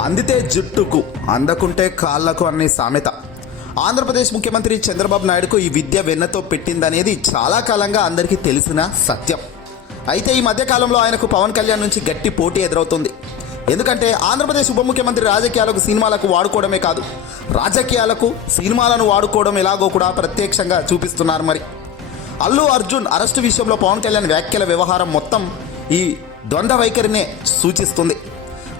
అందితే జుట్టుకు అందకుంటే కాళ్ళకు అనే సామెత. ఆంధ్రప్రదేశ్ ముఖ్యమంత్రి చంద్రబాబు నాయుడుకు ఈ విద్య వెన్నతో పెట్టిందనేది చాలా కాలంగా అందరికీ తెలిసిన సత్యం. అయితే ఈ మధ్యకాలంలో ఆయనకు పవన్ కళ్యాణ్ నుంచి గట్టి పోటీ ఎదురవుతుంది. ఎందుకంటే ఆంధ్రప్రదేశ్ ఉప ముఖ్యమంత్రి రాజకీయాలకు సినిమాలకు వాడుకోవడమే కాదు రాజకీయాలకు సినిమాలను వాడుకోవడం ఎలాగో కూడా ప్రత్యక్షంగా చూపిస్తున్నారు మరి. అల్లు అర్జున్ అరెస్టు విషయంలో పవన్ కళ్యాణ్ వ్యాఖ్యల వ్యవహారం మొత్తం ఈ ద్వంద్వ వైఖరినే సూచిస్తుంది.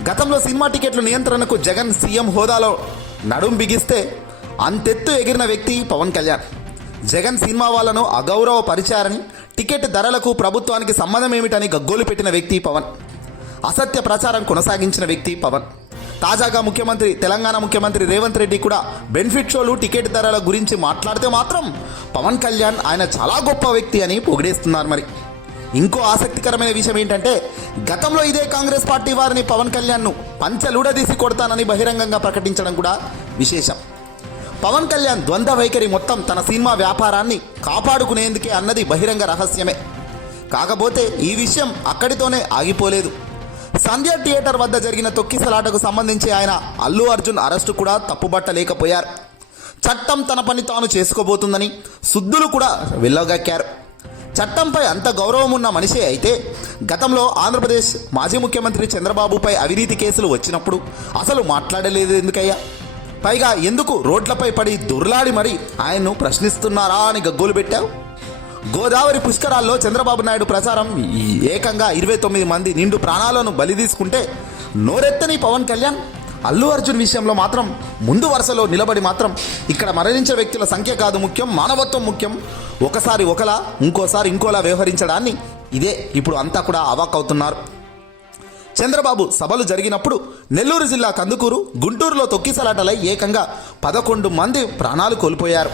గతంలో సినిమా టికెట్ల నియంత్రణకు జగన్ సీఎం హోదాలో నడుం బిగిస్తే అంతెత్తు ఎగిరిన వ్యక్తి పవన్ కళ్యాణ్. జగన్ సినిమా వాళ్ళను అగౌరవపరిచారని టికెట్ ధరలకు ప్రభుత్వానికి సంబంధం ఏమిటని గగ్గోలు పెట్టిన వ్యక్తి పవన్. అసత్య ప్రచారం కొనసాగించిన వ్యక్తి పవన్. తాజాగా ముఖ్యమంత్రి తెలంగాణ ముఖ్యమంత్రి రేవంత్ రెడ్డి కూడా బెనిఫిట్ షోలు టికెట్ ధరల గురించి మాట్లాడితే మాత్రం పవన్ కళ్యాణ్ ఆయన చాలా గొప్ప వ్యక్తి అని పొగిడేస్తున్నారు మరి. ఇంకో ఆసక్తికరమైన విషయం ఏంటంటే గతంలో ఇదే కాంగ్రెస్ పార్టీ వారిని పవన్ కళ్యాణ్ను పంచలుడదీసి కొడతానని బహిరంగంగా ప్రకటించడం కూడా విశేషం. పవన్ కళ్యాణ్ ద్వంద్వ వైఖరి మొత్తం తన సినిమా వ్యాపారాన్ని కాపాడుకునేందుకే అన్నది బహిరంగ రహస్యమే. కాకపోతే ఈ విషయం అక్కడితోనే ఆగిపోలేదు. సంధ్య థియేటర్ వద్ద జరిగిన తొక్కిసలాటకు సంబంధించి ఆయన అల్లు అర్జున్ అరెస్టు కూడా తప్పుబట్టలేకపోయారు. చట్టం తన పని తాను చేసుకోబోతుందని శుద్ధులు కూడా వెళ్ళగక్కారు చట్టంపై అంత గౌరవం ఉన్న మనిషే అయితే గతంలో ఆంధ్రప్రదేశ్ మాజీ ముఖ్యమంత్రి చంద్రబాబుపై అవినీతి కేసులు వచ్చినప్పుడు అసలు మాట్లాడలేదు ఎందుకయ్యా? పైగా ఎందుకు రోడ్లపై పడి దొర్లాడి మరి ఆయన్ను ప్రశ్నిస్తున్నారా అని గగ్గోలు పెట్టావు? గోదావరి పుష్కరాల్లో చంద్రబాబు నాయుడు ప్రచారం ఏకంగా ఇరవై తొమ్మిది మంది నిండు ప్రాణాలను బలి తీసుకుంటే నోరెత్తని పవన్ కళ్యాణ్? అల్లు అర్జున్ విషయంలో మాత్రం ముందు వరుసలో నిలబడి మాత్రం ఇక్కడ మరణించే వ్యక్తుల సంఖ్య కాదు ముఖ్యం మానవత్వం ముఖ్యం. ఒకసారి ఒకలా ఇంకోసారి ఇంకోలా వ్యవహరించడాన్ని ఇదే ఇప్పుడు అంతా కూడా అవాక్కవుతున్నారు చంద్రబాబు సభలు జరిగినప్పుడు నెల్లూరు జిల్లా కందుకూరు గుంటూరులో తొక్కిసలాటలై ఏకంగా పదకొండు మంది ప్రాణాలు కోల్పోయారు.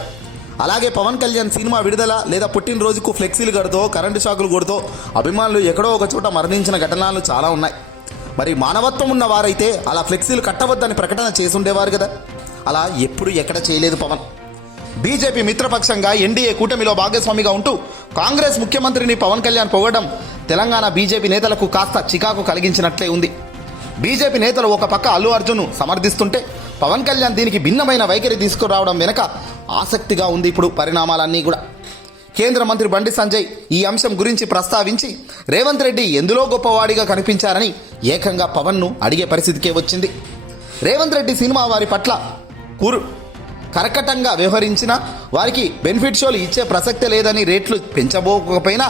అలాగే పవన్ కళ్యాణ్ సినిమా విడుదల లేదా పుట్టినరోజుకు ఫ్లెక్సీలు కడుతో కరెంటు షాకులు కొడుతో అభిమానులు ఎక్కడో ఒక చోట మరణించిన ఘటనలు చాలా ఉన్నాయి. మరి మానవత్వం ఉన్న వారైతే అలా ఫ్లెక్సీలు కట్టవద్దని ప్రకటన చేసుండేవారు కదా. అలా ఎప్పుడు ఎక్కడ చేయలేదు పవన్. బీజేపీ మిత్రపక్షంగా ఎన్డీఏ కూటమిలో భాగస్వామిగా ఉంటూ కాంగ్రెస్ ముఖ్యమంత్రిని పవన్ కళ్యాణ్ పొగడం తెలంగాణ బీజేపీ నేతలకు కాస్త చికాకు కలిగించినట్లే ఉంది. బీజేపీ నేతలు ఒక పక్క అల్లు అర్జున్ సమర్థిస్తుంటే పవన్ కళ్యాణ్ దీనికి భిన్నమైన వైఖరి తీసుకురావడం వెనక ఆసక్తిగా ఉంది ఇప్పుడు పరిణామాలన్నీ కూడా. కేంద్ర మంత్రి బండి సంజయ్ ఈ అంశం గురించి ప్రస్తావించి రేవంత్ రెడ్డి ఎందులో గొప్పవాడిగా కనిపించారని ఏకంగా పవన్ను అడిగే పరిస్థితికే వచ్చింది. రేవంత్ రెడ్డి సినిమా వారి పట్ల కూరు కరకటంగా వ్యవహరించిన వారికి బెనిఫిట్ షోలు ఇచ్చే ప్రసక్తే లేదని రేట్లు పెంచబోకపోయినా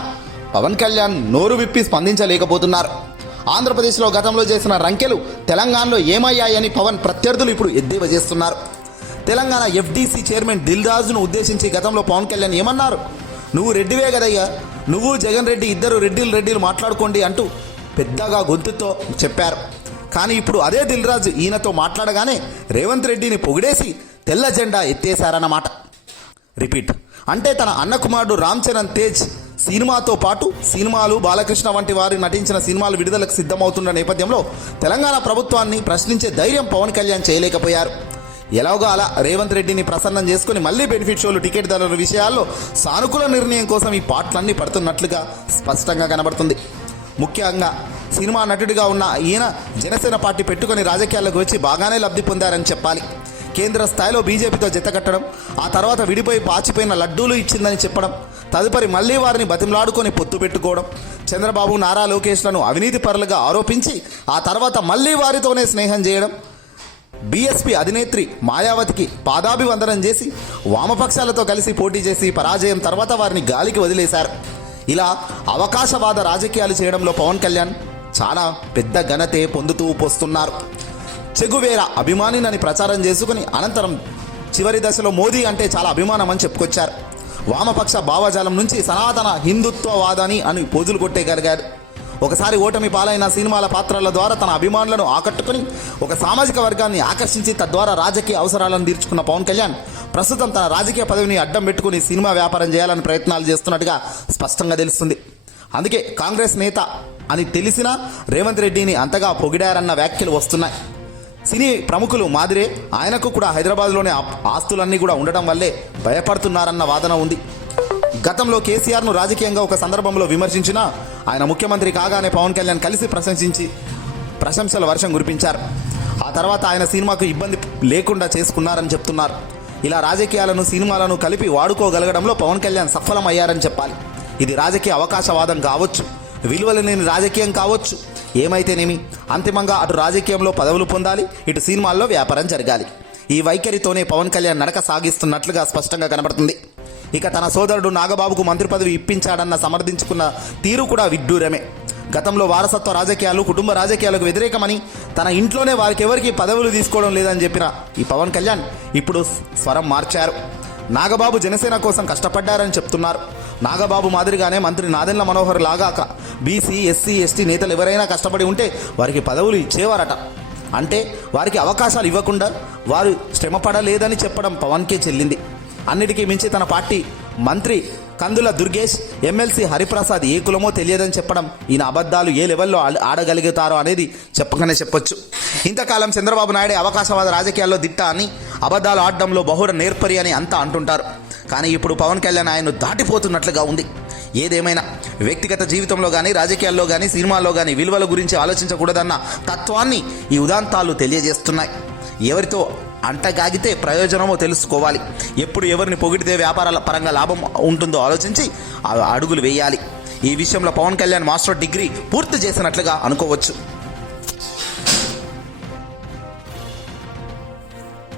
పవన్ కళ్యాణ్ నోరు విప్పి స్పందించలేకపోతున్నారు. ఆంధ్రప్రదేశ్లో గతంలో చేసిన రంకెలు తెలంగాణలో ఏమయ్యాయని పవన్ ప్రత్యర్థులు ఇప్పుడు ఎద్దేవా చేస్తున్నారు. తెలంగాణ ఎఫ్డీసీ చైర్మన్ దిల్దాజ్ను ఉద్దేశించి గతంలో పవన్ కళ్యాణ్ ఏమన్నారు? నువ్వు రెడ్డివే కదయ్యా. నువ్వు జగన్ రెడ్డి ఇద్దరు రెడ్డిలు రెడ్డిలు మాట్లాడుకోండి అంటూ పెద్దగా గొంతుతో చెప్పారు. కానీ ఇప్పుడు అదే దిల్ రాజు ఈయనతో మాట్లాడగానే రేవంత్ రెడ్డిని పొగిడేసి తెల్ల జెండా ఎత్తేశారన్నమాట. రిపీట్. అంటే తన అన్న కుమారుడు రామ్ చరణ్ తేజ్ సినిమాతో పాటు సినిమాలు బాలకృష్ణ వంటి వారు నటించిన సినిమాలు విడుదలకు సిద్ధమవుతున్న నేపథ్యంలో తెలంగాణ ప్రభుత్వాన్ని ప్రశ్నించే ధైర్యం పవన్ కళ్యాణ్ చేయలేకపోయారు. ఎలాగో అలా రేవంత్ రెడ్డిని ప్రసన్నం చేసుకుని మళ్ళీ బెనిఫిట్ షోలు టికెట్ ధరల విషయాల్లో సానుకూల నిర్ణయం కోసం ఈ పాటలన్నీ పడుతున్నట్లుగా స్పష్టంగా కనబడుతుంది. ముఖ్యంగా సినిమా నటుడిగా ఉన్న ఈయన జనసేన పార్టీ పెట్టుకొని రాజకీయాల్లోకి వచ్చి బాగానే లబ్ధి పొందారని చెప్పాలి. కేంద్ర స్థాయిలో బీజేపీతో జతకట్టడం ఆ తర్వాత విడిపోయి పాచిపోయిన లడ్డూలు ఇచ్చిందని చెప్పడం తదుపరి మళ్ళీ వారిని బతిమలాడుకొని పొత్తు పెట్టుకోవడం చంద్రబాబు నారా లోకేష్లను అవినీతి పరులుగా ఆరోపించి ఆ తర్వాత మళ్ళీ వారితోనే స్నేహం చేయడం బీఎస్పీ అధినేత్రి మాయావతికి పాదాభివందనం చేసి వామపక్షాలతో కలిసి పోటీ చేసి పరాజయం తర్వాత వారిని గాలికి వదిలేశారు. ఇలా అవకాశవాద రాజకీయాలు చేయడంలో పవన్ కళ్యాణ్ చాలా పెద్ద ఘనతే పొందుతూ పోస్తున్నారు. చెగువేర అభిమానినని ప్రచారం చేసుకుని అనంతరం చివరి దశలో మోదీ అంటే చాలా అభిమానం అని చెప్పుకొచ్చారు. వామపక్ష భావజాలం నుంచి సనాతన హిందుత్వవాదాన్ని అని పోజులు కొట్టేయగలిగారు. ఒకసారి ఓటమి పాలైన సినిమాల పాత్రల ద్వారా తన అభిమానులను ఆకట్టుకుని ఒక సామాజిక వర్గాన్ని ఆకర్షించి తద్వారా రాజకీయ అవసరాలను తీర్చుకున్న పవన్ కళ్యాణ్ ప్రస్తుతం తన రాజకీయ పదవిని అడ్డం పెట్టుకుని సినిమా వ్యాపారం చేయాలని ప్రయత్నాలు చేస్తున్నట్టుగా స్పష్టంగా తెలుస్తుంది. అందుకే కాంగ్రెస్ నేత అని తెలిసినా రేవంత్ రెడ్డిని అంతగా పొగిడారన్న వ్యాఖ్యలు వస్తున్నాయి. సినీ ప్రముఖులు మాదిరే ఆయనకు కూడా హైదరాబాద్లోనే ఆ- ఆస్తులన్నీ కూడా ఉండడం వల్లే భయపడుతున్నారన్న వాదన ఉంది. గతంలో కేసీఆర్ను రాజకీయంగా ఒక సందర్భంలో విమర్శించినా ఆయన ముఖ్యమంత్రి కాగానే పవన్ కళ్యాణ్ కలిసి ప్రశంసించి ప్రశంసల వర్షం కురిపించారు. ఆ తర్వాత ఆయన సినిమాకు ఇబ్బంది లేకుండా చేసుకున్నారని చెప్తున్నారు. ఇలా రాజకీయాలను సినిమాలను కలిపి వాడుకోగలగడంలో పవన్ కళ్యాణ్ సఫలమయ్యారని చెప్పాలి. ఇది రాజకీయ అవకాశవాదం కావచ్చు విలువలు లేని రాజకీయం కావచ్చు. ఏమైతేనేమి? అంతిమంగా అటు రాజకీయంలో పదవులు పొందాలి ఇటు సినిమాల్లో వ్యాపారం జరగాలి. ఈ వైఖరితోనే పవన్ కళ్యాణ్ నడక సాగిస్తున్నట్లుగా స్పష్టంగా కనబడుతుంది. ఇక తన సోదరుడు నాగబాబుకు మంత్రి పదవి ఇప్పించాడన్న సమర్థించుకున్న తీరు కూడా విడ్డూరమే. గతంలో వారసత్వ రాజకీయాలు కుటుంబ రాజకీయాలకు వ్యతిరేకమని తన ఇంట్లోనే వారికి ఎవరికి పదవులు తీసుకోవడం లేదని చెప్పిన ఈ పవన్ కళ్యాణ్ ఇప్పుడు స్వరం మార్చారు. నాగబాబు జనసేన కోసం కష్టపడ్డారని చెప్తున్నారు. నాగబాబు మాదిరిగానే మంత్రి నాదెండ్ల మనోహర్ లాగాక బీసీ ఎస్సీ ఎస్టీ నేతలు ఎవరైనా కష్టపడి ఉంటే వారికి పదవులు ఇచ్చేవారట. అంటే వారికి అవకాశాలు ఇవ్వకుండా వారు శ్రమపడలేదని చెప్పడం పవన్కే చెల్లింది. అన్నిటికీ మించి తన పార్టీ మంత్రి కందుల దుర్గేష్ ఎమ్మెల్సీ హరిప్రసాద్ ఏ కులమో తెలియదని చెప్పడం ఈయన అబద్ధాలు ఏ లెవెల్లో ఆడగలుగుతారో అనేది చెప్పకనే చెప్పొచ్చు. ఇంతకాలం చంద్రబాబు నాయుడే అవకాశవాద రాజకీయాల్లో దిట్ట అని అబద్ధాలు ఆడడంలో బహుళ నేర్పరి అని అంతా అంటుంటారు. కానీ ఇప్పుడు పవన్ కళ్యాణ్ ఆయన దాటిపోతున్నట్లుగా ఉంది. ఏదేమైనా వ్యక్తిగత జీవితంలో కానీ రాజకీయాల్లో కానీ సినిమాల్లో కానీ విలువల గురించి ఆలోచించకూడదన్న తత్వాన్ని ఈ ఉదాంతాలు తెలియజేస్తున్నాయి. ఎవరితో అంటగాగితే ప్రయోజనమో తెలుసుకోవాలి. ఎప్పుడు ఎవరిని పొగిడితే వ్యాపారాల పరంగా లాభం ఉంటుందో ఆలోచించి అడుగులు వేయాలి. ఈ విషయంలో పవన్ కళ్యాణ్ మాస్టర్ డిగ్రీ పూర్తి చేసినట్లుగా అనుకోవచ్చు.